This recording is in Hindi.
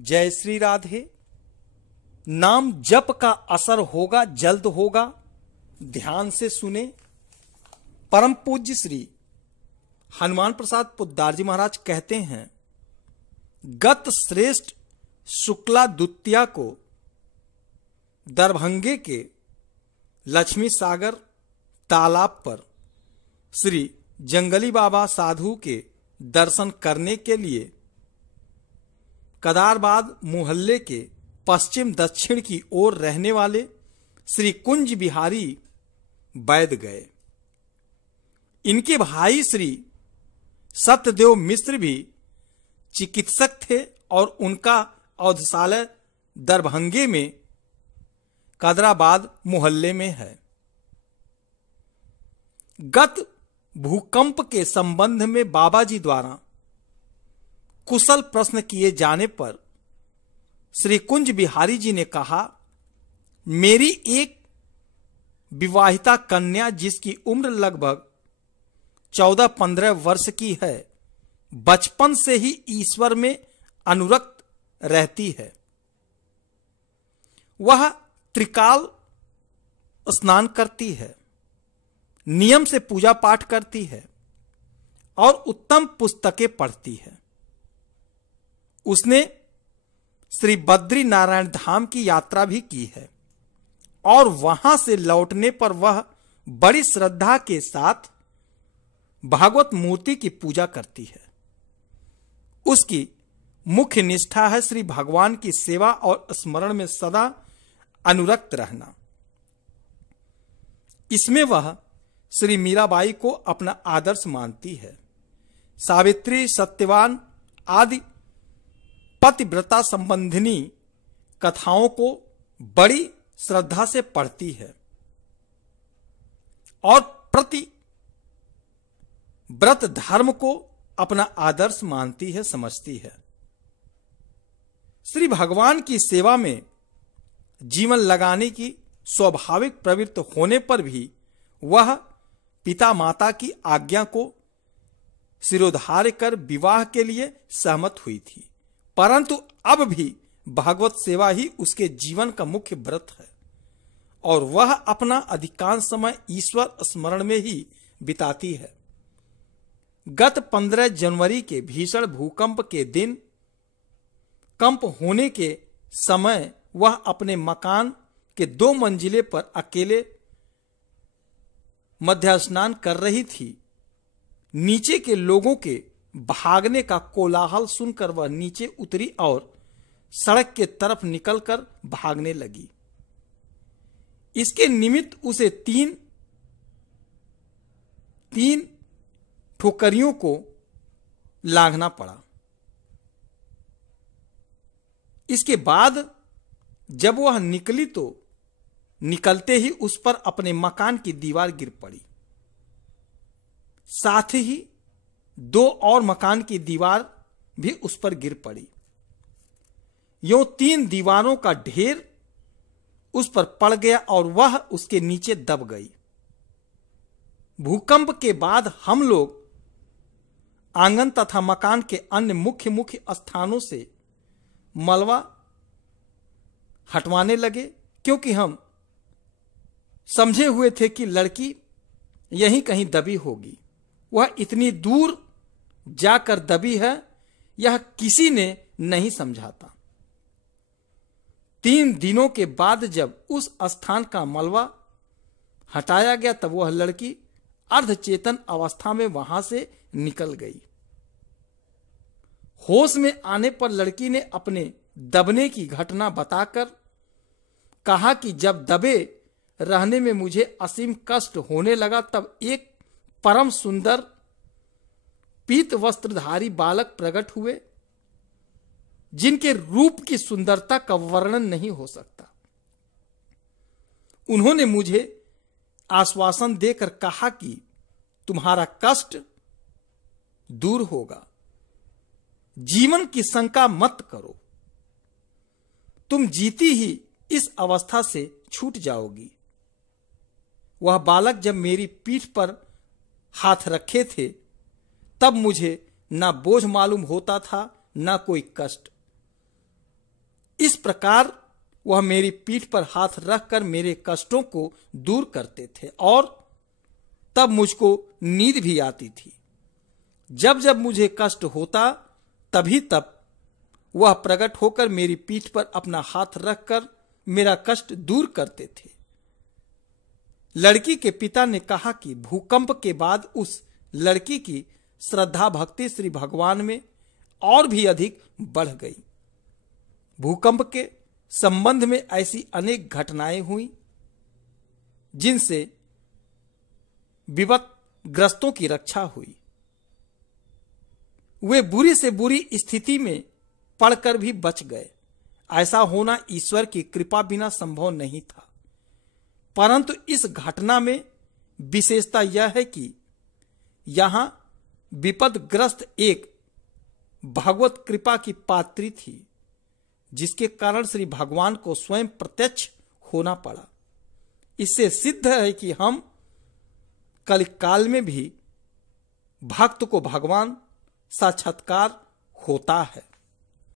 जय श्री राधे। नाम जप का असर होगा, जल्द होगा, ध्यान से सुने। परम पूज्य श्री हनुमान प्रसाद पोद्दार जी महाराज कहते हैं, गत श्रेष्ठ शुक्ला द्वितीया को दरभंगे के लक्ष्मी सागर तालाब पर श्री जंगली बाबा साधु के दर्शन करने के लिए कदारबाद मोहल्ले के पश्चिम दक्षिण की ओर रहने वाले श्री कुंज बिहारी वैद्य गए। इनके भाई श्री सत्यदेव मिश्र भी चिकित्सक थे और उनका औषधालय दरभंगे में कदराबाद मोहल्ले में है। गत भूकंप के संबंध में बाबा जी द्वारा कुशल प्रश्न किए जाने पर श्री कुंज बिहारी जी ने कहा, मेरी एक विवाहिता कन्या जिसकी उम्र लगभग 14-15 वर्ष की है, बचपन से ही ईश्वर में अनुरक्त रहती है। वह त्रिकाल स्नान करती है, नियम से पूजा पाठ करती है और उत्तम पुस्तकें पढ़ती है। उसने श्री बद्री नारायण धाम की यात्रा भी की है और वहां से लौटने पर वह बड़ी श्रद्धा के साथ भागवत मूर्ति की पूजा करती है। उसकी मुख्य निष्ठा है श्री भगवान की सेवा और स्मरण में सदा अनुरक्त रहना। इसमें वह श्री मीराबाई को अपना आदर्श मानती है। सावित्री, सत्यवान आदि पतिव्रता संबंधिनी कथाओं को बड़ी श्रद्धा से पढ़ती है और प्रति व्रत धर्म को अपना आदर्श मानती है, समझती है। श्री भगवान की सेवा में जीवन लगाने की स्वाभाविक प्रवृत्ति होने पर भी वह पिता माता की आज्ञा को सिरोधार्य कर विवाह के लिए सहमत हुई थी, परंतु अब भी भागवत सेवा ही उसके जीवन का मुख्य व्रत है और वह अपना अधिकांश समय ईश्वर स्मरण में ही बिताती है। गत 15 जनवरी के भीषण भूकंप के दिन कंप होने के समय वह अपने मकान के 2 मंजिले पर अकेले मध्य स्नान कर रही थी। नीचे के लोगों के भागने का कोलाहल सुनकर वह नीचे उतरी और सड़क के तरफ निकलकर भागने लगी। इसके निमित्त उसे तीन ठोकरियों को लांघना पड़ा। इसके बाद जब वह निकली तो निकलते ही उस पर अपने मकान की दीवार गिर पड़ी। साथ ही 2 और मकान की दीवार भी उस पर गिर पड़ी। यूं 3 दीवारों का ढेर उस पर पड़ गया और वह उसके नीचे दब गई। भूकंप के बाद हम लोग आंगन तथा मकान के अन्य मुख्य स्थानों से मलबा हटवाने लगे, क्योंकि हम समझे हुए थे कि लड़की यहीं कहीं दबी होगी। वह इतनी दूर जाकर दबी है, यह किसी ने नहीं समझा था। 3 दिनों के बाद जब उस स्थान का मलबा हटाया गया तब वह लड़की अर्धचेतन अवस्था में वहां से निकल गई। होश में आने पर लड़की ने अपने दबने की घटना बताकर कहा कि जब दबे रहने में मुझे असीम कष्ट होने लगा तब एक परम सुंदर पीत वस्त्रधारी बालक प्रकट हुए, जिनके रूप की सुंदरता का वर्णन नहीं हो सकता। उन्होंने मुझे आश्वासन देकर कहा कि तुम्हारा कष्ट दूर होगा, जीवन की शंका मत करो, तुम जीती ही इस अवस्था से छूट जाओगी। वह बालक जब मेरी पीठ पर हाथ रखे थे तब मुझे ना बोझ मालूम होता था ना कोई कष्ट। इस प्रकार वह मेरी पीठ पर हाथ रखकर मेरे कष्टों को दूर करते थे और तब मुझको नींद भी आती थी। जब जब मुझे कष्ट होता तभी तब वह प्रकट होकर मेरी पीठ पर अपना हाथ रखकर मेरा कष्ट दूर करते थे। लड़की के पिता ने कहा कि भूकंप के बाद उस लड़की की श्रद्धा भक्ति श्री भगवान में और भी अधिक बढ़ गई। भूकंप के संबंध में ऐसी अनेक घटनाएं हुई जिनसे विपत्तिग्रस्तों की रक्षा हुई। वे बुरी से बुरी स्थिति में पड़कर भी बच गए। ऐसा होना ईश्वर की कृपा बिना संभव नहीं था। परंतु इस घटना में विशेषता यह है कि यहां विपदग्रस्त एक भगवत कृपा की पात्री थी, जिसके कारण श्री भगवान को स्वयं प्रत्यक्ष होना पड़ा। इससे सिद्ध है कि हम कलिकाल में भी भक्त को भगवान साक्षात्कार होता है।